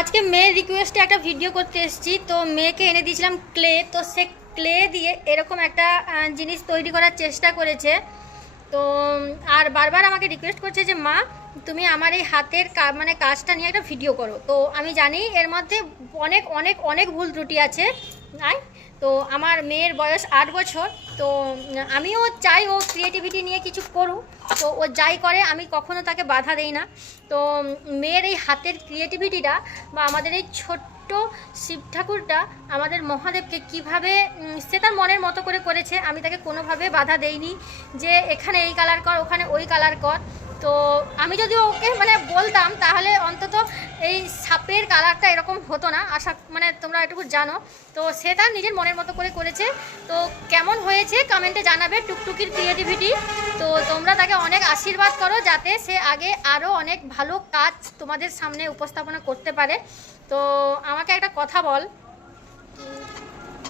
আজকে মেয়ের রিকোয়েস্টে একটা ভিডিও করতে এসেছি। তো মেয়েকে এনে দিয়েছিলাম ক্লে, তো সে ক্লে দিয়ে এরকম একটা জিনিস তৈরি করার চেষ্টা করেছে। তো আর বারবার আমাকে রিকোয়েস্ট করছে যে মা তুমি আমার এই হাতের মানে কাজটা নিয়ে একটা ভিডিও করো। তো আমি জানি এর মধ্যে অনেক অনেক অনেক ভুল ত্রুটি আছে। তো আমার মেয়ের বয়স 8 বছর। তো আমিও চাই ও ক্রিয়েটিভিটি নিয়ে কিছু করুক। তো ও যাই করে আমি কখনো তাকে বাধা দেই না। তো মেয়ের এই হাতের ক্রিয়েটিভিটিটা বা আমাদের এই ছোট্ট শিব ঠাকুরটা আমাদের মহাদেবকে কিভাবে সে তার মনের মতো করে করেছে, আমি তাকে কোনোভাবে বাধা দেইনি যে এখানে এই কালার কর ওখানে ওই কালার কর। তো আমি যদি ওকে মানে বলতাম তাহলে অন্তত এই সাপের কালারটা এরকম হতো না, আশা মানে তোমরা এটুকু জানো। তো সে তার নিজের মনের মতো করে করেছে। তো কেমন হয়েছে কমেন্টে জানাবে টুকটুকির ক্রিয়েটিভিটি। তো তোমরা তাকে অনেক আশীর্বাদ করো যাতে সে আগে আরও অনেক ভালো কাজ তোমাদের সামনে উপস্থাপনা করতে পারে। তো আমাকে একটা কথা বল,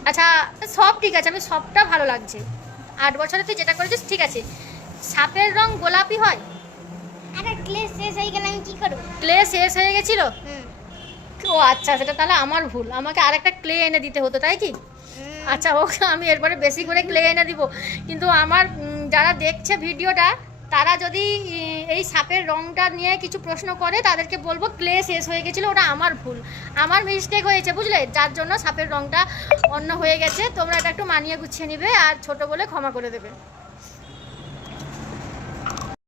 আচ্ছা সব ঠিক আছে, আমি সবটা ভালো লাগছে, 8 বছরে তুই যেটা করেছিস ঠিক আছে, সাপের রং গোলাপি হয়? আরে ক্লে শেষ হয়ে গেল, আমি কি করব? ক্লে শেষ হয়ে গেছিল? ও আচ্ছা, সেটা তাহলে আমার ভুল, আমাকে আরেকটা ক্লে এনে দিতে হতো, তাই কি? আচ্ছা ওকে আমি এরপরে বেশি করে ক্লে এনে দিব। কিন্তু আমার যারা দেখছে ভিডিওটা তারা যদি এই সাপের রংটা নিয়ে কিছু প্রশ্ন করে তাদেরকে বলবো ক্লে শেষ হয়ে গেছিলো, ওটা আমার ভুল, আমার মিস্টেক হয়েছে বুঝলে, যার জন্য সাপের রংটা অন্য হয়ে গেছে। তোমরা এটা একটু মানিয়ে গুছিয়ে নিবে আর ছোট বলে ক্ষমা করে দেবে।